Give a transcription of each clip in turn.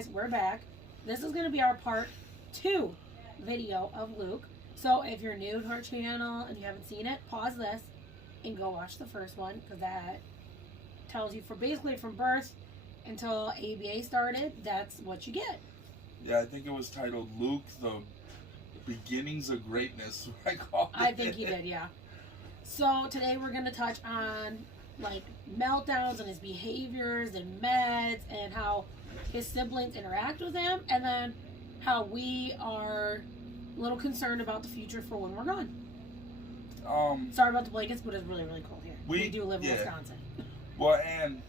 guys, we're back. This is going to be our part 2 video of Luke. So if you're new to our channel and you haven't seen it, pause this and go watch the first one, because that tells you basically from birth until ABA started, that's what you get. Yeah, I think it was titled Luke, the Beginnings of Greatness, I called it. I think he did, yeah. So today we're going to touch on like meltdowns and his behaviors and meds and how his siblings interact with him, and then how we are a little concerned about the future for when we're gone. Sorry about the blankets, but it's really, really cold here. We do live in Wisconsin. Well, and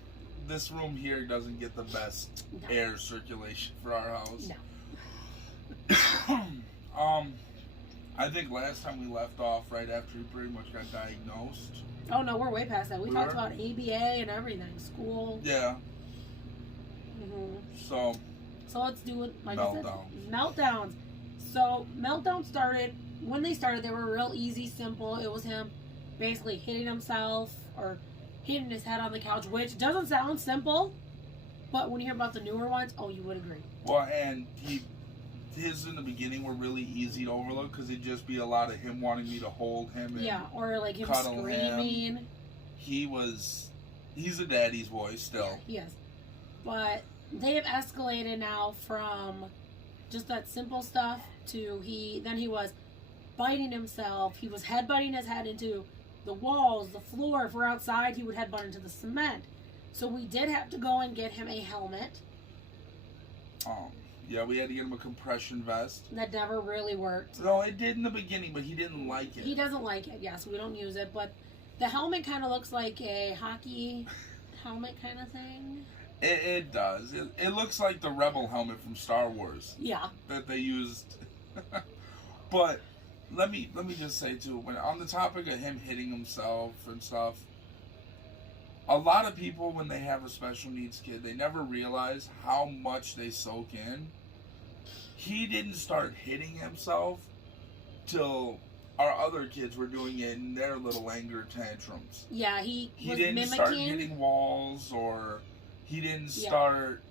this room here doesn't get the best air circulation for our house. No. I think last time we left off right after he pretty much got diagnosed. Oh no, we're way past that. We talked about ABA and everything, school. Yeah. So let's do it. Like meltdowns. I said, meltdowns. So meltdowns started when they started. They were real easy, simple. It was him basically hitting himself or hitting his head on the couch, which doesn't sound simple, but when you hear about the newer ones, oh, you would agree. Well, and his in the beginning were really easy to overlook because it'd just be a lot of him wanting me to hold him. And or like him screaming. He's a daddy's boy still. Yes, but they have escalated now from just that simple stuff to he was biting himself. He was headbutting his head into the walls, the floor. If we're outside, he would headbutt into the cement. So we did have to go and get him a helmet. Yeah, we had to get him a compression vest. That never really worked. No, it did in the beginning, but he didn't like it. He doesn't like it, yes. We don't use it, but the helmet kind of looks like a hockey helmet kind of thing. It does. It looks like the Rebel helmet from Star Wars. Yeah. That they used. But let me just say too, when on the topic of him hitting himself and stuff, a lot of people when they have a special needs kid, they never realize how much they soak in. He didn't start hitting himself till our other kids were doing it in their little anger tantrums. Yeah, he was didn't mimicking. Start hitting walls, or he didn't start,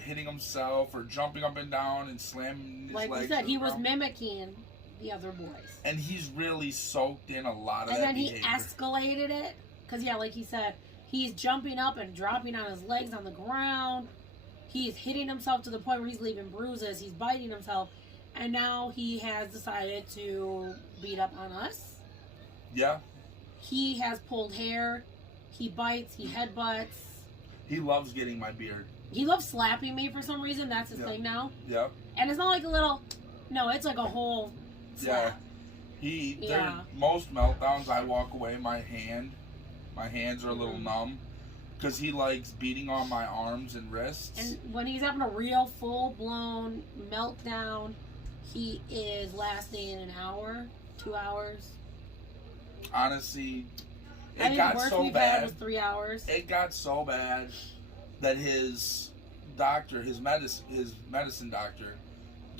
hitting himself or jumping up and down and slamming his legs. Like you said, he was mimicking the other boys. And he's really soaked in a lot of that And then behavior. he escalated it. Because, like he said, he's jumping up and dropping on his legs on the ground. He's hitting himself to the point where he's leaving bruises. He's biting himself. And now he has decided to beat up on us. Yeah. He has pulled hair. He bites. He headbutts. He loves getting my beard. He loves slapping me for some reason. That's his thing now. Yeah. And it's not like a little... No, it's like a whole slap. Yeah. Most meltdowns, I walk away, my hands are a little numb. Because he likes beating on my arms and wrists. And when he's having a real full-blown meltdown, he is lasting an hour, 2 hours. Honestly, it got so bad. Was 3 hours. It got so bad that his doctor, his medicine doctor,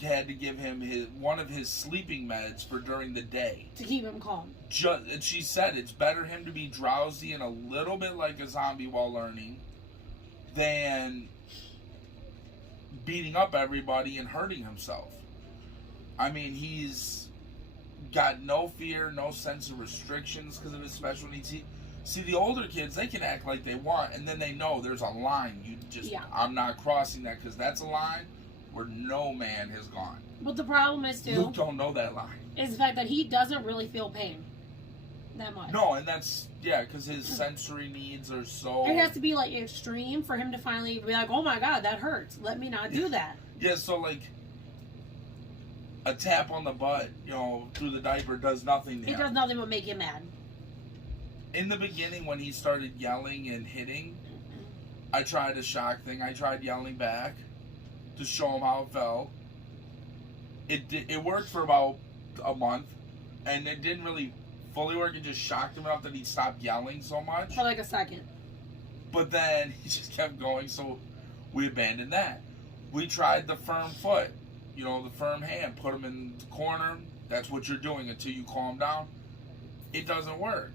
had to give him one of his sleeping meds for during the day to keep him calm. And she said it's better him to be drowsy and a little bit like a zombie while learning than beating up everybody and hurting himself. I mean, he's got no fear, no sense of restrictions because of his special needs. See, the older kids, they can act like they want, and then they know there's a line. I'm not crossing that because that's a line where no man has gone. But the problem is, too... Luke don't know that line. Is the fact that he doesn't really feel pain that much. No, and that's... Yeah, because his sensory needs are so... It has to be, like, extreme for him to finally be like, oh, my God, that hurts. Let me not do that. Yeah, so, like, a tap on the butt, through the diaper does nothing to him. It does nothing but make him mad. In the beginning, when he started yelling and hitting, I tried a shock thing. I tried yelling back to show him how it felt. It worked for about a month, and it didn't really fully work. It just shocked him enough that he stopped yelling so much. For like a second. But then he just kept going, so we abandoned that. We tried the firm foot, the firm hand. Put him in the corner. That's what you're doing until you calm down. It doesn't work.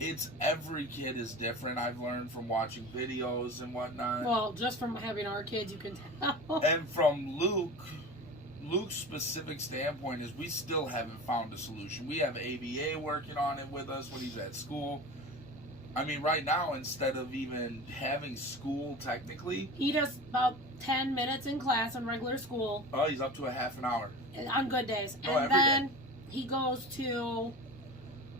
it's every kid is different. I've learned from watching videos and whatnot. Well, just from having our kids, you can tell. And from Luke's specific standpoint is we still haven't found a solution. We have ABA working on it with us when he's at school. I mean, right now, instead of even having school technically, he does about 10 minutes in class in regular school. Oh, he's up to a half an hour. On good days. No, and every then day. He goes to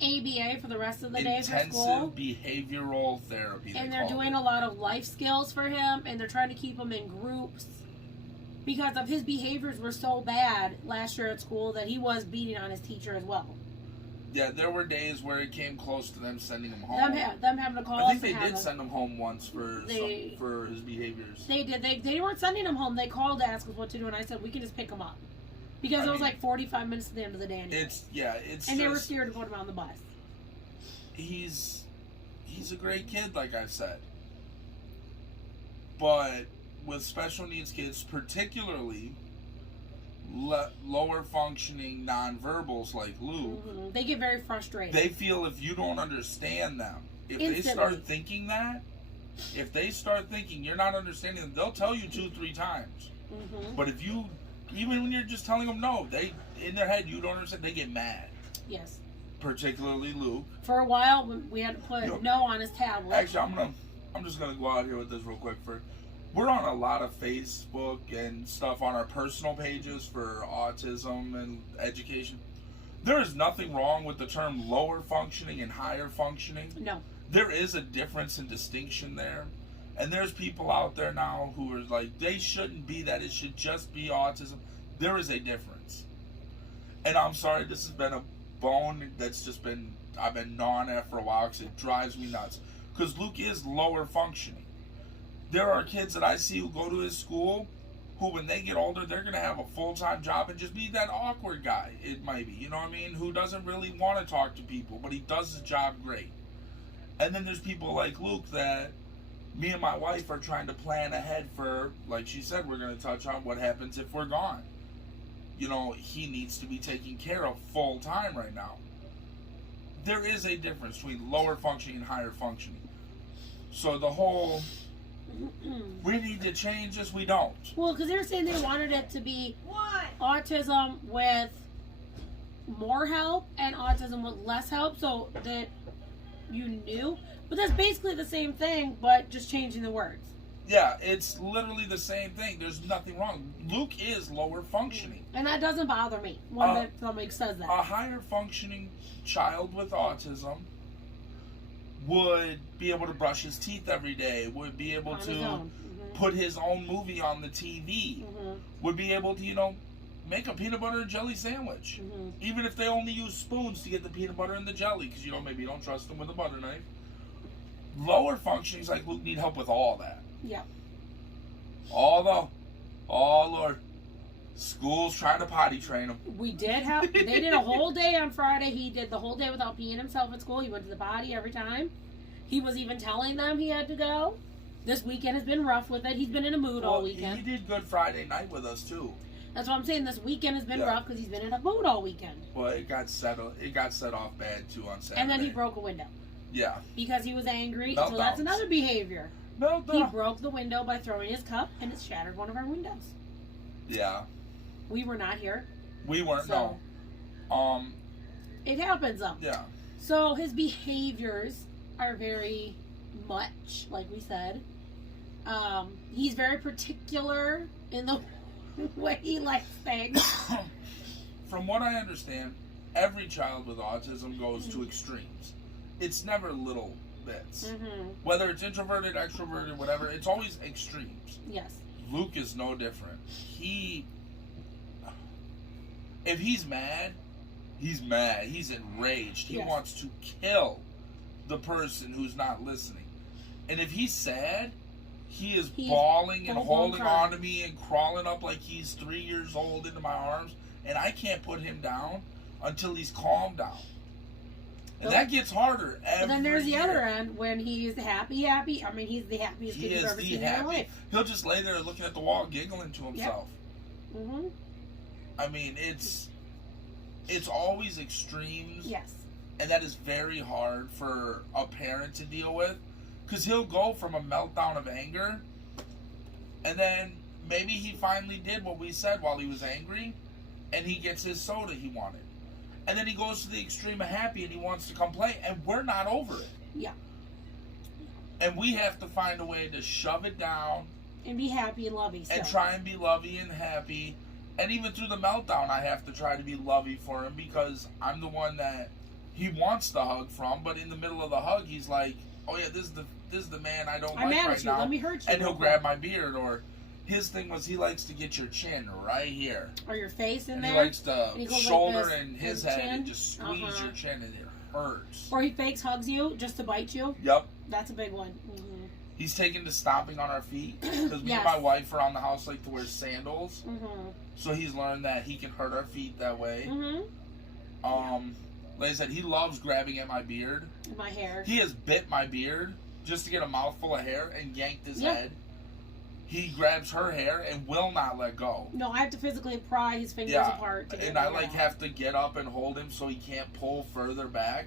ABA for the rest of the day for Intensive school. behavioral therapy. And they're doing a lot of life skills for him, and they're trying to keep him in groups because of his behaviors were so bad last year at school that he was beating on his teacher as well. Yeah, there were days where it came close to them sending him home. Them having to call I us. think they did send him home once for his behaviors. They did. They weren't sending him home. They called to ask us what to do, and I said we can just pick him up because it was like 45 minutes to the end of the day. Anyway. And they were scared to put him on the bus. He's a great kid, like I've said, but with special needs kids, particularly lower functioning nonverbals like Luke, they get very frustrated. They feel if you don't understand them, if they start thinking you're not understanding them, they'll tell you 2-3 times. But if you, even when you're just telling them no, they in their head you don't understand, they get mad. Yes. Particularly Luke. For a while, we had to put no on his tablet. Actually, I'm just gonna go out here with this real quick. We're on a lot of Facebook and stuff on our personal pages for autism and education. There is nothing wrong with the term lower functioning and higher functioning. No. There is a difference and distinction there. And there's people out there now who are like, they shouldn't be that. It should just be autism. There is a difference. And I'm sorry, this has been a bone that's just been, I've been gnawing at for a while because it drives me nuts. Because Luke is lower functioning. There are kids that I see who go to his school who, when they get older, they're going to have a full-time job and just be that awkward guy, it might be, you know what I mean, who doesn't really want to talk to people, but he does his job great. And then there's people like Luke that me and my wife are trying to plan ahead for, like she said, we're going to touch on what happens if we're gone. You know, he needs to be taken care of full-time right now. There is a difference between lower functioning and higher functioning. So the whole... we need to change this, we don't. Well, because they were saying they wanted it to be autism with more help and autism with less help, so that you knew. But that's basically the same thing, but just changing the words. Yeah, it's literally the same thing. There's nothing wrong. Luke is lower functioning. And that doesn't bother me when somebody says that. A higher functioning child with autism would be able to brush his teeth every day, would be able to put his own movie on the TV, would be able to, you know, make a peanut butter and jelly sandwich. Even if they only use spoons to get the peanut butter and the jelly, because, you know, maybe you don't trust them with a butter knife. Lower functionings like Luke need help with all that. Yeah. Oh, Lord. School's trying to potty train him. They did a whole day on Friday. He did the whole day without peeing himself at school. He went to the potty every time. He was even telling them he had to go. This weekend has been rough with it. He's been in a mood all weekend. He did Good Friday night with us, too. That's what I'm saying. This weekend has been rough because he's been in a mood all weekend. Well, it got set off bad, too, on Saturday. And then he broke a window. Yeah. Because he was angry. Meltdowns. So that's another behavior. Meltdown. He broke the window by throwing his cup, and it shattered one of our windows. Yeah. We were not here. We weren't, so, no. It happens, though. Yeah. So his behaviors are very much, like we said. He's very particular in the way he likes things. From what I understand, every child with autism goes to extremes. It's never little bits. Whether it's introverted, extroverted, whatever, it's always extremes. Yes. Luke is no different. If he's mad, he's mad. He's enraged. He wants to kill the person who's not listening. And if he's sad, he's bawling and holding on to me and crawling up like he's 3 years old into my arms. And I can't put him down until he's calmed down. And that gets harder every But then there's the year. other end when he's happy. I mean, he's the happiest kid you've ever seen in your life. He'll just lay there looking at the wall, giggling to himself. Yep. I mean, it's always extremes. Yes. And that is very hard for a parent to deal with. Because he'll go from a meltdown of anger, and then maybe he finally did what we said while he was angry, and he gets his soda he wanted. And then he goes to the extreme of happy and he wants to come play, and we're not over it. Yeah. And we have to find a way to shove it down. And be happy and lovey. And try and be lovey and happy. And even through the meltdown, I have to try to be lovey for him because I'm the one that he wants the hug from, but in the middle of the hug, he's like, oh yeah, this is the man I don't like right now. Let me hurt you. And he'll grab my beard, or his thing was he likes to get your chin right here. Or your face in there. He likes to shoulder like and his head and just squeeze your chin and it hurts. Or he fakes hugs you just to bite you. Yep. That's a big one. Mm-hmm. He's taken to stomping on our feet because me and my wife around the house like to wear sandals. Mm-hmm. So he's learned that he can hurt our feet that way. Mm-hmm. Like I said, he loves grabbing at my beard. My hair. He has bit my beard just to get a mouthful of hair and yanked his head. He grabs her hair and will not let go. No, I have to physically pry his fingers apart. And I have to get up and hold him so he can't pull further back.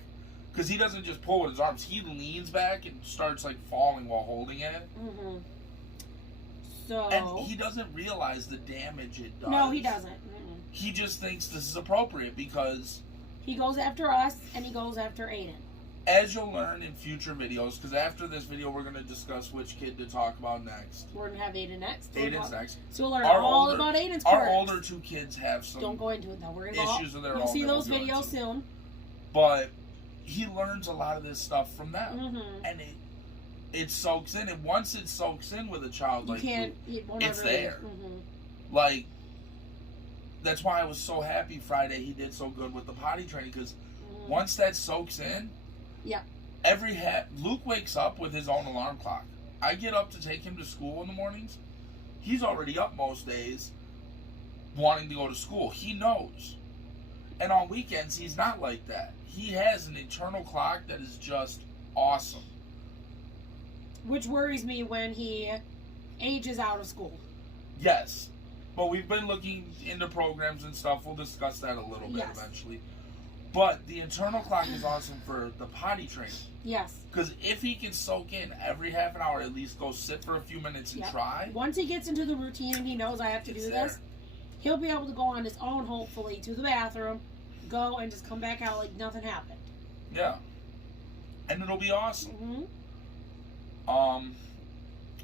Because he doesn't just pull with his arms. He leans back and starts falling while holding it. Mm-hmm. So. And he doesn't realize the damage it does. No, he doesn't. Mm-mm. He just thinks this is appropriate because... He goes after us and he goes after Aiden. As you'll learn in future videos, because after this video we're going to discuss which kid to talk about next. We're going to have Aiden next. Aiden's next. So we'll learn all about Aiden's Our older two kids have some Don't go into it though. We're issues of their own. You'll see those videos soon. But he learns a lot of this stuff from them. Mm-hmm. And it soaks in. And once it soaks in with a child like it's there. Mm-hmm. Like, that's why I was so happy Friday he did so good with the potty training, because once that soaks in, Luke wakes up with his own alarm clock. I get up to take him to school in the mornings. He's already up most days wanting to go to school. He knows. And on weekends, he's not like that. He has an internal clock that is just awesome. Which worries me when he ages out of school. Yes. But we've been looking into programs and stuff. We'll discuss that a little bit eventually. But the internal clock is awesome for the potty training. Yes. Because if he can soak in every half an hour, at least go sit for a few minutes and try. Once he gets into the routine and he knows I have to do this, he'll be able to go on his own, hopefully, to the bathroom, go and just come back out like nothing happened. Yeah. And it'll be awesome. Mm-hmm.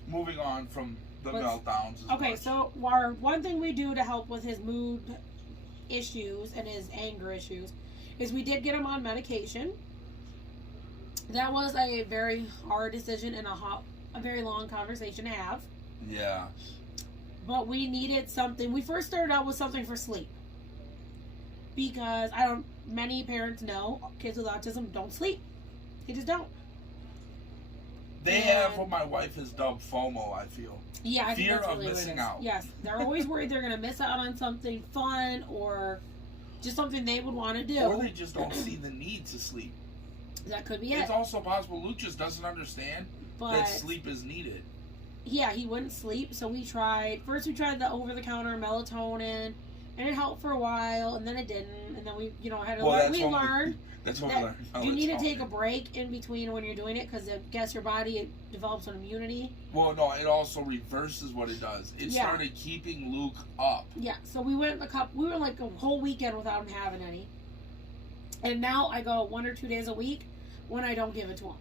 Moving on from the meltdowns. So our one thing we do to help with his mood issues and his anger issues is we did get him on medication. That was a very hard decision and a very long conversation to have. Yeah. But we needed something. We first started out with something for sleep. Because many parents know kids with autism don't sleep. They just don't. They have what my wife has dubbed FOMO, I feel. Yeah, I think Fear that's of really missing out. Yes, they're always worried they're going to miss out on something fun or just something they would want to do. Or they just don't see the need to sleep. That could be it. It's also possible Luke just doesn't understand that sleep is needed. Yeah, he wouldn't sleep, so we tried the over-the-counter melatonin, and it helped for a while, and then it didn't, and then we, had to learn. We learned. That's what we learned. You need to take a break in between when you're doing it, because I guess your body develops an immunity. Well, no, it also reverses what it does. It started keeping Luke up. Yeah, so we went like a whole weekend without him having any. And now I go 1 or 2 days a week when I don't give it to him.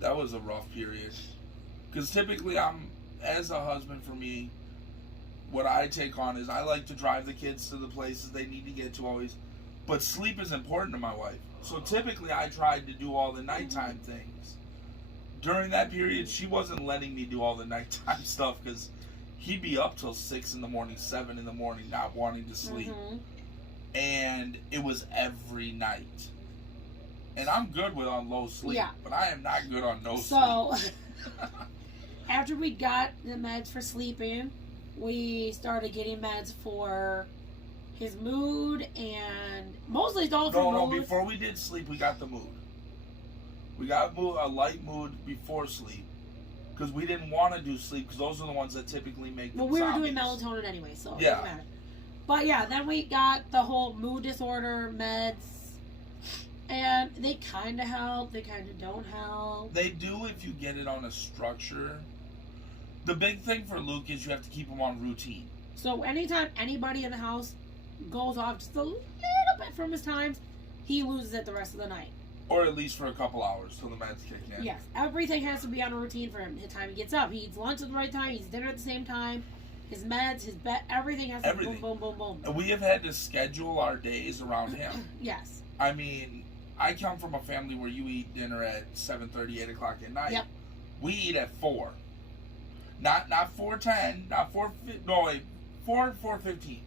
That was a rough period. Because typically as a husband for me, what I take on is I like to drive the kids to the places they need to get to always. But sleep is important to my wife. So typically I tried to do all the nighttime things. During that period, she wasn't letting me do all the nighttime stuff because he'd be up till 6 in the morning, 7 in the morning, not wanting to sleep. Mm-hmm. And it was every night. And I'm good on low sleep, but I am not good on no sleep. So, after we got the meds for sleeping, we started getting meds for his mood and mostly it's all for mood. No, before we did sleep, we got the mood. We got a light mood before sleep because we didn't want to do sleep because those are the ones that typically make the we were doing melatonin anyway, so it doesn't matter. But yeah, then we got the whole mood disorder meds And they kind of help, they kind of don't help. They do if you get it on a structure. The big thing for Luke is you have to keep him on routine. So anytime anybody in the house goes off just a little bit from his times, he loses it the rest of the night. Or at least for a couple hours till the meds kick in. Yes, everything has to be on a routine for him. The time he gets up, he eats lunch at the right time, he eats dinner at the same time, his meds, his bed, everything has to be boom, boom, boom, boom. And we have had to schedule our days around him. Yes. I mean, I come from a family where you eat dinner at 7:30, 8 o'clock at night. Yep. We eat at 4. Not 4:10, not 4, no, wait, 4:15.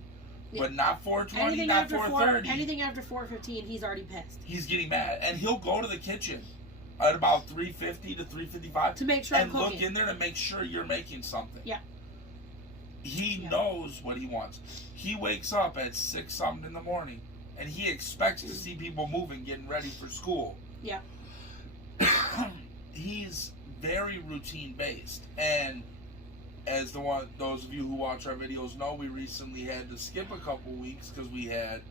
Yeah. But not 4:20, Anything not after 4:30. Anything after 4:15, he's already pissed. He's getting mad. And he'll go to the kitchen at about 3:50 to 3:55 to make sure and I'm cooking. look in there to make sure you're making something. Yeah. He knows what he wants. He wakes up at 6 something in the morning and he expects to see people moving, getting ready for school. Yeah. He's very routine based, and as those of you who watch our videos know, we recently had to skip a couple weeks because we had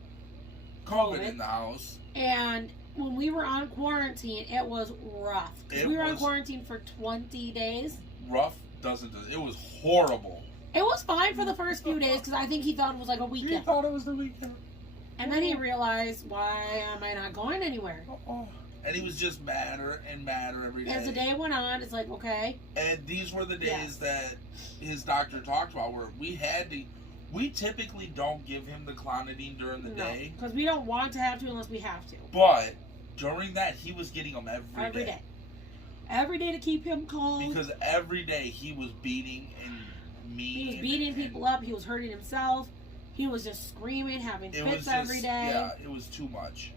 COVID in the house. And when we were on quarantine, it was rough. We were on quarantine for 20 days. Rough doesn't. It was horrible. It was fine for the first few days because I think he thought it was like a weekend. He thought it was the weekend. And then he realized, why am I not going anywhere? And he was just madder and madder every day. As the day went on, it's like, okay. And these were the days that his doctor talked about where we typically don't give him the clonidine during the day. Because we don't want to have to unless we have to. But during that, he was getting them every day. Every day to keep him calm. Because every day he was beating and mean. He was beating people up. He was hurting himself. He was just screaming, having fits every day. Yeah, it was too much.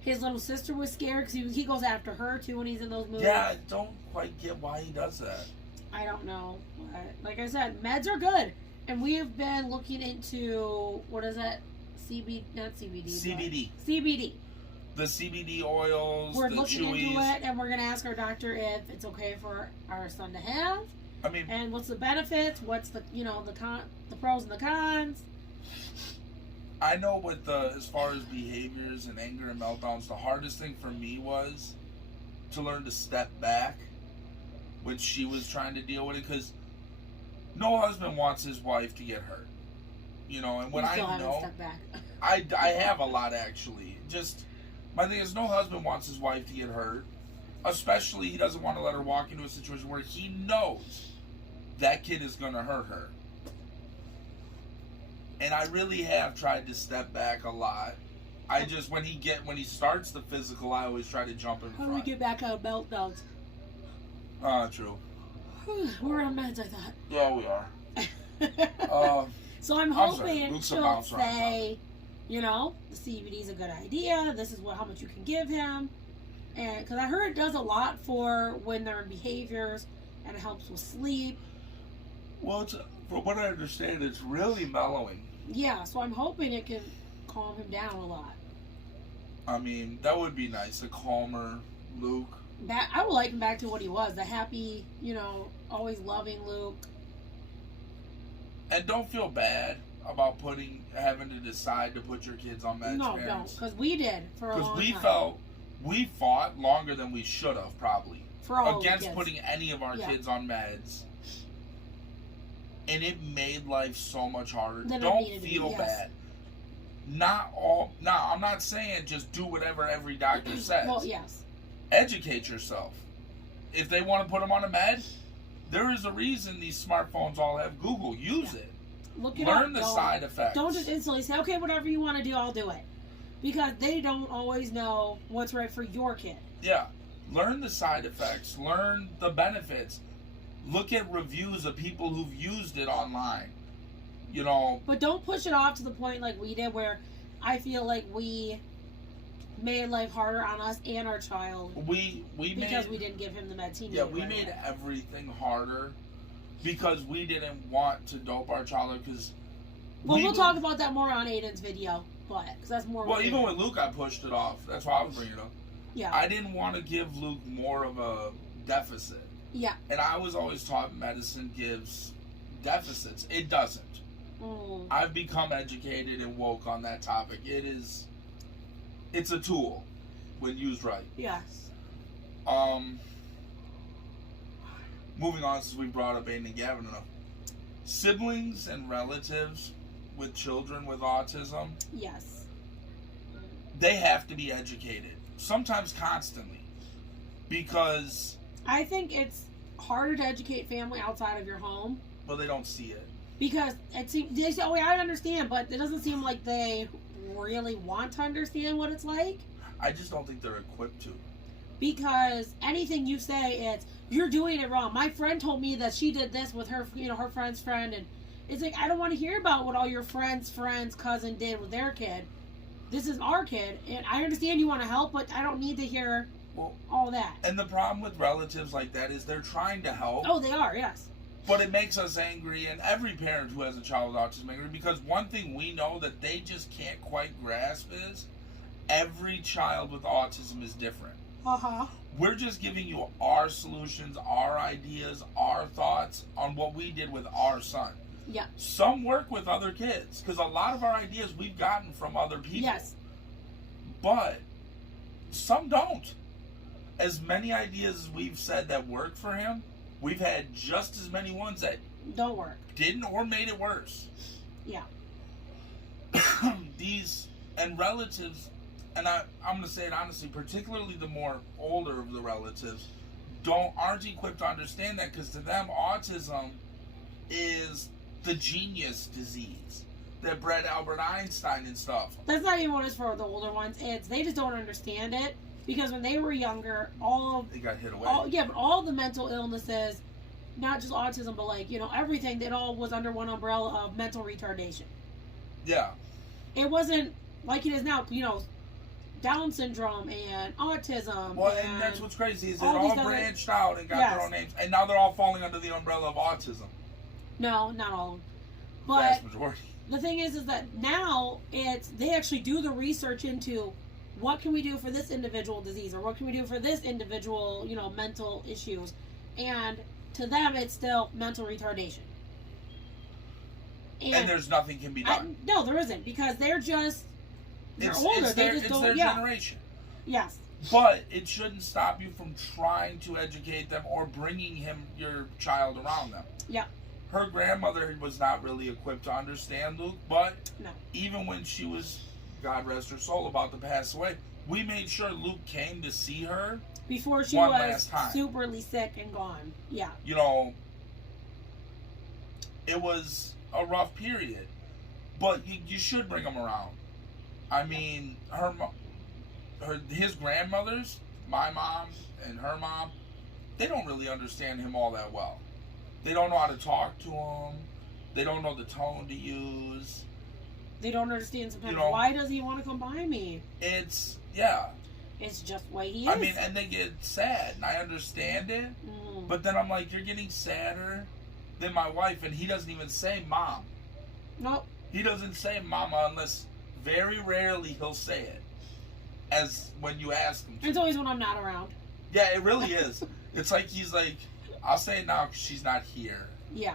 His little sister was scared because he goes after her too when he's in those movies. Yeah, I don't quite get why he does that. I don't know. But like I said, meds are good. And we have been looking into, what is it? Not CBD. CBD. CBD. The CBD oils, we're the looking chewies. into it, and we're going to ask our doctor if it's okay for our son to have. I mean, and what's the benefits? What's the the pros and the cons? I know with as far as behaviors and anger and meltdowns, the hardest thing for me was to learn to step back when she was trying to deal with it, because no husband wants his wife to get hurt, and when I know, I have a lot actually. Just my thing is, no husband wants his wife to get hurt, especially he doesn't want to let her walk into a situation where he knows that kid is going to hurt her. And I really have tried to step back a lot. I just when he starts the physical, I always try to jump in front. How do we get back out of meltdowns? True. We're on meds, I thought. Yeah, we are. So I'm hoping she'll say, the CBD is a good idea. This is how much you can give him, and because I heard it does a lot for when they're in behaviors, and it helps with sleep. Well, from what I understand, it's really mellowing. Yeah, so I'm hoping it can calm him down a lot. I mean, that would be nice. A calmer Luke. I would like him back to what he was. The happy, always loving Luke. And don't feel bad about having to decide to put your kids on meds. No, don't. Because we did for a long time. Because we fought longer than we should have, probably. For all against putting any of our kids on meds. And it made life so much harder. Don't feel bad. I'm not saying just do whatever every doctor says. Well, yes. Educate yourself. If they want to put them on a med, there is a reason these smartphones all have Google. Use it. Learn the side effects. Don't just instantly say, okay, whatever you want to do, I'll do it. Because they don't always know what's right for your kid. Yeah. Learn the side effects. Learn the benefits. Look at reviews of people who've used it online. But don't push it off to the point like we did, where I feel like we made life harder on us and our child. Because we didn't give him the meds he needed. Yeah, we made everything harder because we didn't want to dope our child. We'll talk about that more on Aiden's video, because that's more. Well, even with Luke, I pushed it off. That's why I was bringing it up. Yeah. I didn't want to give Luke more of a deficit. Yeah. And I was always taught medicine gives deficits. It doesn't. I've become educated and woke on that topic. It's a tool. when used right. Yes. Moving on, since we brought up Aiden and Gavin enough. Siblings and relatives with children with autism, Yes. they have to be educated. Sometimes constantly. Because... I think it's harder to educate family outside of your home. Well, they don't see it. Because it seems, they say, oh, yeah, I understand, but it doesn't seem like they really want to understand what it's like. I just don't think they're equipped to. Because anything you say, it's, you're doing it wrong. My friend told me that she did this with her, her friend's friend, and it's like, I don't want to hear about what all your friend's cousin did with their kid. This is our kid, and I understand you want to help, but I don't need to hear all that. And the problem with relatives like that is they're trying to help. Oh, they are, yes. But it makes us angry, and every parent who has a child with autism angry, because one thing we know that they just can't quite grasp is every child with autism is different. Uh-huh. We're just giving you our solutions, our ideas, our thoughts on what we did with our son. Yeah. Some work with other kids, because a lot of our ideas we've gotten from other people. Yes. But some don't. As many ideas as we've said that work for him, we've had just as many ones that don't work. Didn't or made it worse. Yeah. These and relatives, and I'm going to say it honestly, particularly the more older of the relatives, aren't equipped to understand that, because to them autism is the genius disease that bred Albert Einstein and stuff. That's not even what it's for the older ones. It's they just don't understand it. Because when they were younger, they got hit away. But all the mental illnesses, not just autism, but like, everything, it all was under one umbrella of mental retardation. Yeah. It wasn't like it is now, Down syndrome and autism. Well, and that's what's crazy is it all branched out and got their own names, and now they're all falling under the umbrella of autism. No, not all of them. But vast majority. The thing is that now they actually do the research into what can we do for this individual disease, or what can we do for this individual, mental issues. And to them, it's still mental retardation. And there's nothing can be done. No, there isn't, because they're older. It's their generation. Yes. But it shouldn't stop you from trying to educate them or bringing your child around them. Yeah. Her grandmother was not really equipped to understand Luke, but no. Even when she was, God rest her soul, about to pass away, we made sure Luke came to see her before she was superly sick and gone. Yeah. It was a rough period, but you should bring him around. I mean, his grandmothers, my mom and her mom, they don't really understand him all that well. They don't know how to talk to him. They don't know the tone to use. They don't understand sometimes, why does he want to come by me? It's just the way he is. I mean, and they get sad, and I understand it, but then I'm like, you're getting sadder than my wife, and he doesn't even say mom. Nope. He doesn't say mama unless very rarely he'll say it, as when you ask him to. It's always when I'm not around. Yeah, it really is. It's like he's like, I'll say it now because she's not here. Yeah.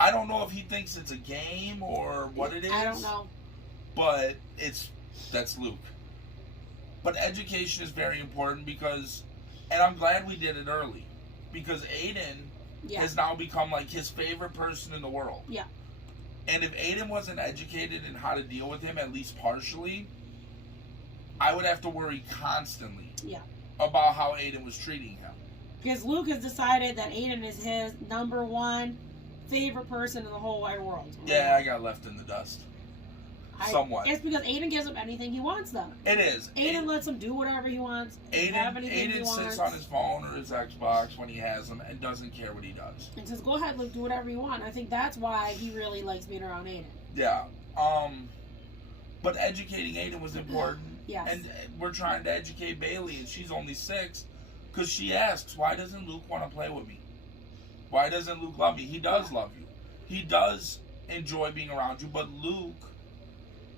I don't know if he thinks it's a game or what it is. I don't know. But that's Luke. But education is very important because, and I'm glad we did it early, because Aiden has now become like his favorite person in the world. Yeah. And if Aiden wasn't educated in how to deal with him, at least partially, I would have to worry constantly about how Aiden was treating him. Because Luke has decided that Aiden is his number one favorite person in the whole wide world. Yeah, I got left in the dust. Somewhat. It's because Aiden gives him anything he wants, though. It is. Aiden lets him do whatever he wants. Aiden sits on his phone or his Xbox when he has them and doesn't care what he does. And says, go ahead, Luke, do whatever you want. I think that's why he really likes being around Aiden. Yeah. But educating Aiden was important. Yes. And we're trying to educate Bailey, and she's only 6, because she asks, why doesn't Luke want to play with me? Why doesn't Luke love me? He does love you. He does enjoy being around you, but Luke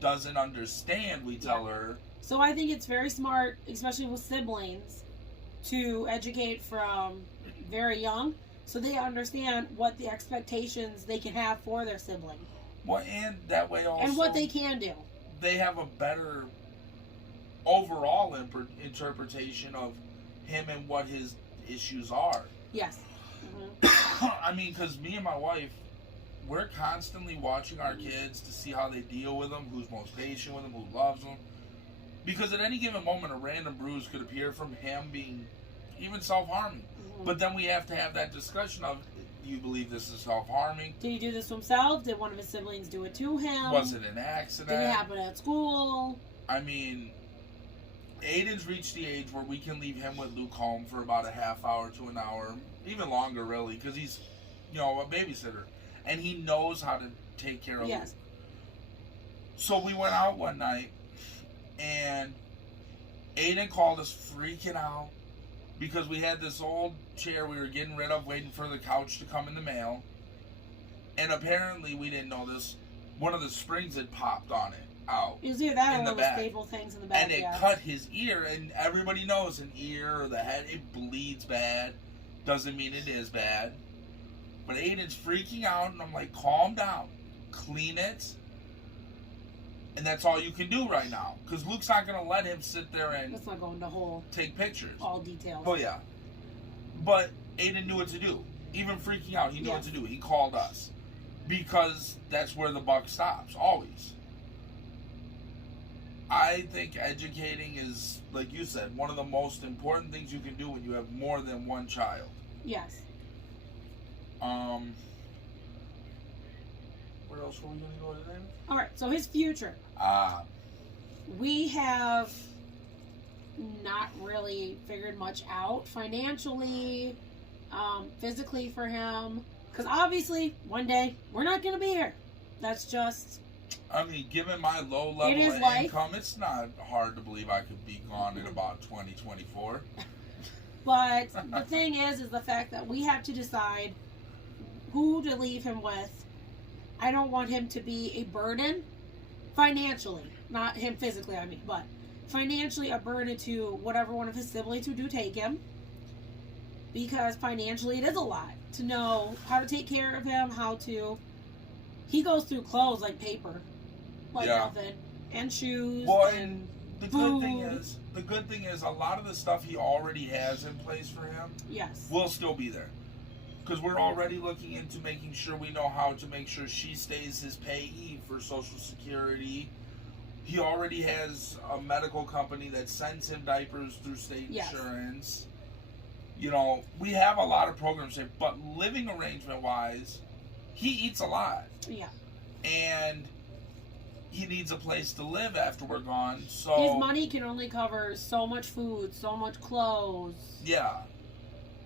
doesn't understand, we tell her. So I think it's very smart, especially with siblings, to educate from very young so they understand what the expectations they can have for their sibling. Well, and that way also... And what they can do. They have a better overall interpretation of him and what his issues are. Yes. I mean, because me and my wife, we're constantly watching our kids to see how they deal with them, who's most patient with them, who loves them. Because at any given moment, a random bruise could appear from him being even self-harming. But then we have to have that discussion of, do you believe this is self-harming? Did he do this to himself? Did one of his siblings do it to him? Was it an accident? Did it happen at school? I mean, Aiden's reached the age where we can leave him with Luke home for about a half hour to an hour, even longer really, because he's, a babysitter. And he knows how to take care of Luke. So we went out one night, and Aiden called us freaking out because we had this old chair we were getting rid of, waiting for the couch to come in the mail. And apparently, we didn't know this, one of the springs had popped on it out. It was either that in or the one of the staple things in the back. And it cut his ear, and everybody knows an ear or the head, it bleeds bad. Doesn't mean it is bad. But Aiden's freaking out, and I'm like, calm down. Clean it. And that's all you can do right now. Because Luke's not going to let him sit there and Let's not go into whole take pictures. All details. Oh, yeah. But Aiden knew what to do. Even freaking out, he knew what to do. He called us. Because that's where the buck stops, always. I think educating is, like you said, one of the most important things you can do when you have more than one child. Yes. Where else were we going to go today? All right, so his future. We have not really figured much out financially, physically for him. Because obviously, one day, we're not going to be here. That's just... I mean, given my low level of income, it's not hard to believe I could be gone in about 2024. But the thing is the fact that we have to decide who to leave him with. I don't want him to be a burden financially. Not him physically, I mean, but financially a burden to whatever one of his siblings who do take him. Because financially it is a lot to know how to take care of him, how to... He goes through clothes like paper. Like nothing. And shoes. Well, and the food. good thing is a lot of the stuff he already has in place for him will still be there. Because we're already looking into making sure we know how to make sure she stays his payee for Social Security. He already has a medical company that sends him diapers through state insurance. We have a lot of programs here, but living arrangement wise, he eats a lot. Yeah. And he needs a place to live after we're gone. So his money can only cover so much food, so much clothes. Yeah.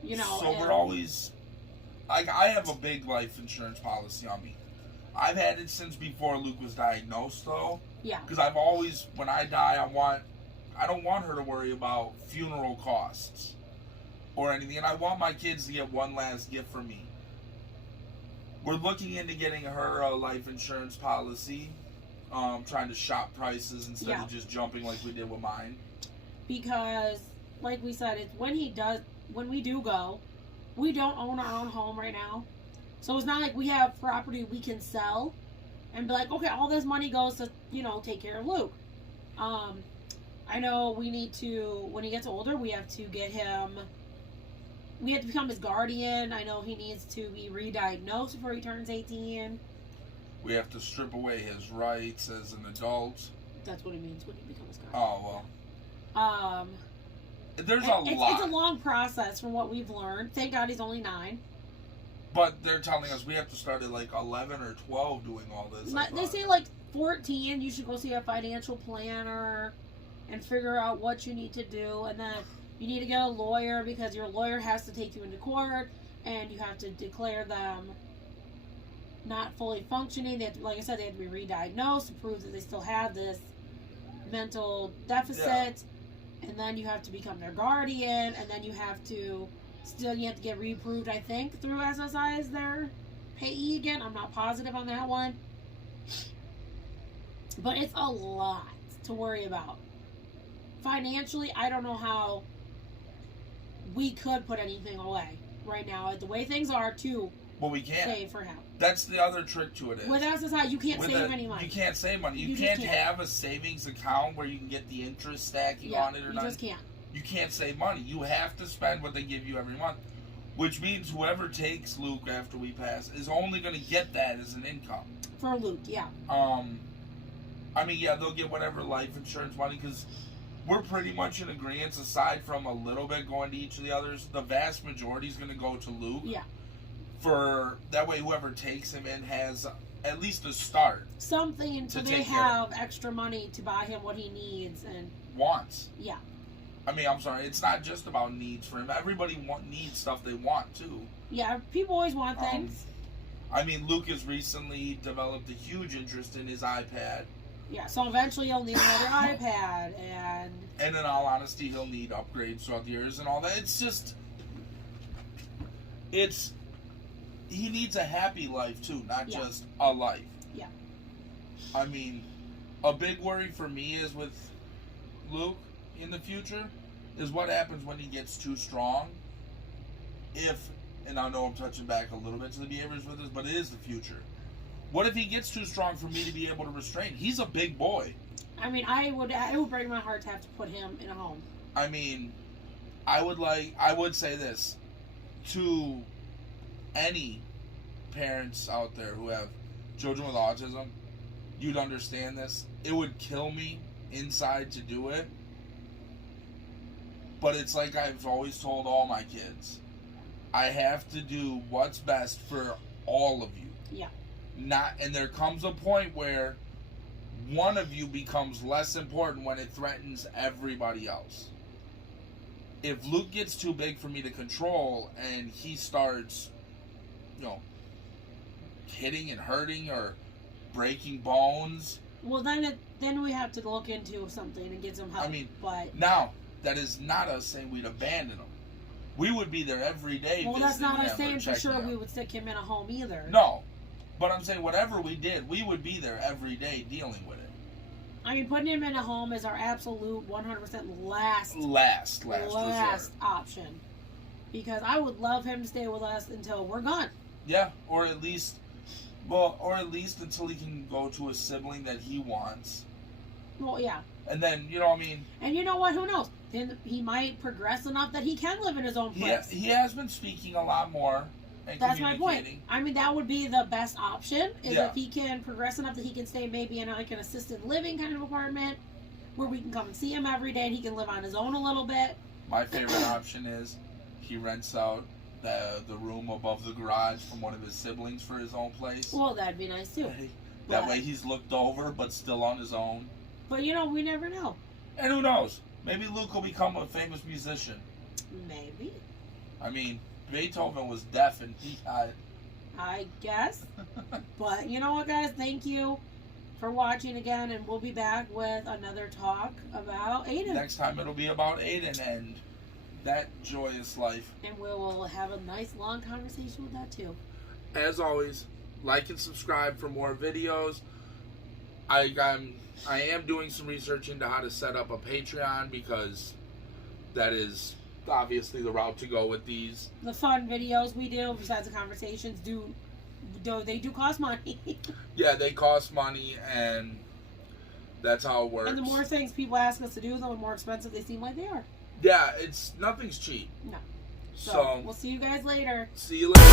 So we're always... I have a big life insurance policy on me. I've had it since before Luke was diagnosed, though. Yeah. Because I've always, when I die, I don't want her to worry about funeral costs or anything. And I want my kids to get one last gift from me. We're looking into getting her a life insurance policy. Trying to shop prices instead of just jumping like we did with mine. Because, like we said, it's when we do go, we don't own our own home right now. So it's not like we have property we can sell and be like, okay, all this money goes to, take care of Luke. I know we need to, when he gets older, we have to become his guardian. I know he needs to be re-diagnosed before he turns 18. We have to strip away his rights as an adult. That's what it means when you become his guardian. Oh, well. There's a lot. It's a long process from what we've learned. Thank God he's only 9. But they're telling us we have to start at like 11 or 12 doing all this. They say like 14, you should go see a financial planner and figure out what you need to do. And then you need to get a lawyer because your lawyer has to take you into court and you have to declare them not fully functioning. They have to, like I said, they have to be re-diagnosed to prove that they still have this mental deficit. Yeah. And then you have to become their guardian, and then you have to get reapproved, I think, through SSI as their payee again. I'm not positive on that one. But it's a lot to worry about. Financially, I don't know how we could put anything away right now. The way things are, to we can't. save for him. That's the other trick to it. With SSI, you can't save any money. You can't save money. You can't have a savings account where you can get the interest stacking on it or not. You just can't. You can't save money. You have to spend what they give you every month. Which means whoever takes Luke after we pass is only going to get that as an income. For Luke, yeah. I mean, yeah, they'll get whatever life insurance money because we're pretty much in agreement. Aside from a little bit going to each of the others, the vast majority is going to go to Luke. Yeah. For that way, whoever takes him in has at least a start. Something so they have extra money to buy him what he needs and wants. Yeah. I mean, I'm sorry. It's not just about needs for him. Everybody needs stuff they want too. Yeah, people always want things. I mean, Luke has recently developed a huge interest in his iPad. Yeah, so eventually he'll need another iPad, and in all honesty, he'll need upgrades throughout the years and all that. It's just, he needs a happy life too, not just a life. Yeah. I mean, a big worry for me is with Luke in the future is what happens when he gets too strong. And I know I'm touching back a little bit to the behaviors with this, but it is the future. What if he gets too strong for me to be able to restrain? He's a big boy. I mean, it would break my heart to have to put him in a home. I mean, I would say this to any parents out there who have children with autism, you'd understand this. It would kill me inside to do it. But it's like I've always told all my kids. I have to do what's best for all of you. Yeah. And there comes a point where one of you becomes less important when it threatens everybody else. If Luke gets too big for me to control and he starts, hitting and hurting or breaking bones. Well, then we have to look into something and get some help. I mean, but now that is not us saying we'd abandon him. We would be there every day. Well, that's not us saying for sure we would stick him in a home either. No, but I'm saying whatever we did, we would be there every day dealing with it. I mean, putting him in a home is our absolute 100% last option. Because I would love him to stay with us until we're gone. Yeah, or at least until he can go to a sibling that he wants. Well, yeah. And then, you know what I mean? And you know what? Who knows? Then he might progress enough that he can live in his own place. He has been speaking a lot more and that's my point. I mean, that would be the best option, is if he can progress enough that he can stay maybe in like an assisted living kind of apartment where we can come and see him every day and he can live on his own a little bit. My favorite option is he rents out the room above the garage from one of his siblings for his own place. Well, that'd be nice too. That way he's looked over but still on his own. But we never know. And who knows? Maybe Luke will become a famous musician. Maybe. I mean, Beethoven was deaf and he died. I guess. But you know what, guys? Thank you for watching again, and we'll be back with another talk about Aiden. Next time it'll be about Aiden and that joyous life. And we will have a nice long conversation with that too. As always, like and subscribe for more videos. I am doing some research into how to set up a Patreon because that is obviously the route to go with these. The fun videos we do, besides the conversations, they do cost money. Yeah, they cost money, and that's how it works. And the more things people ask us to do, the more expensive they seem like they are. Yeah, nothing's cheap. No. So we'll see you guys later. See you later.